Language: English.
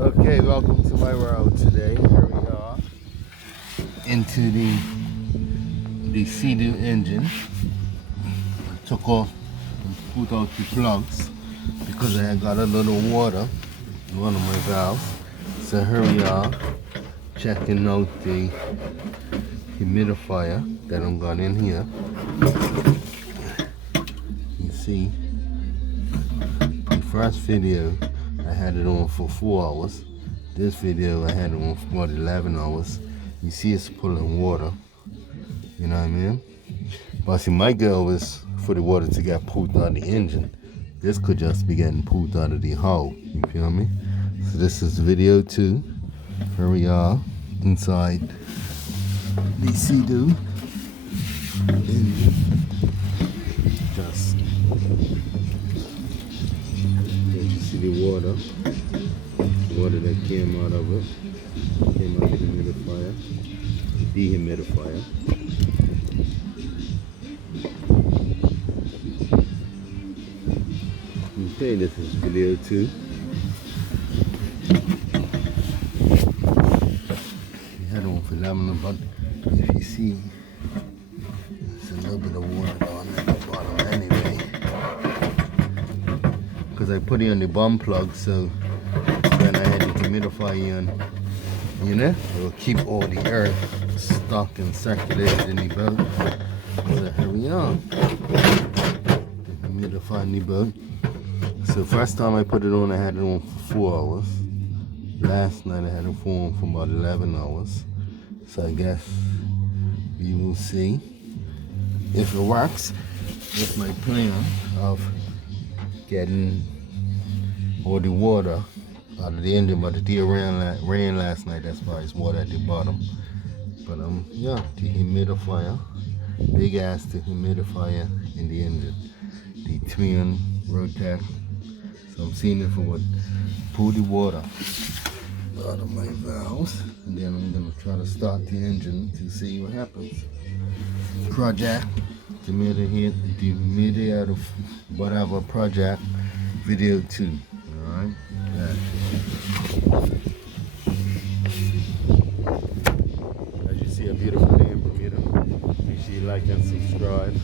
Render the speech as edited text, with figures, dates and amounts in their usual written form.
Okay, welcome to my world today. Here we are into the Seadoo engine. I took off and put out the plugs because I had got a little water in one of my valves. So here we are checking out the humidifier that I'm got in here. You see, the first video I had it on for 4 hours. This video I had it on for about 11 hours. You see it's pulling water, you know what I mean? But see, my goal is for the water to get pulled out of the engine. This could just be getting pulled out of the hull, you feel me? So this is video 2. Here we are inside the Seadoo engine. Just you see the water that came out of it, came out of the humidifier, dehumidifier. Okay, this is video 2. We had on for 11, but if you see, there's a little bit of water on the bottom anyway. Because I put it on the bum plug, so when I had the humidifier in, you know, it will keep all the air stuck and circulated in the boat. So here we are, humidifying the boat. So first time I put it on, I had it on for 4 hours. Last night I had it on for about 11 hours. So I guess we will see if it works with my plan of getting all the water out of the engine. But the deal rain last night, that's why it's water at the bottom. But yeah, the humidifier, big ass dehumidifier in the engine, the twin Rotax. So I'm seeing if it would pull the water out of my valves, and then I'm gonna try to start the engine to see what happens. Project dehumidifier out of whatever project, video 2. Alright. As you see, a beautiful day in Bermuda. Make sure you like and subscribe.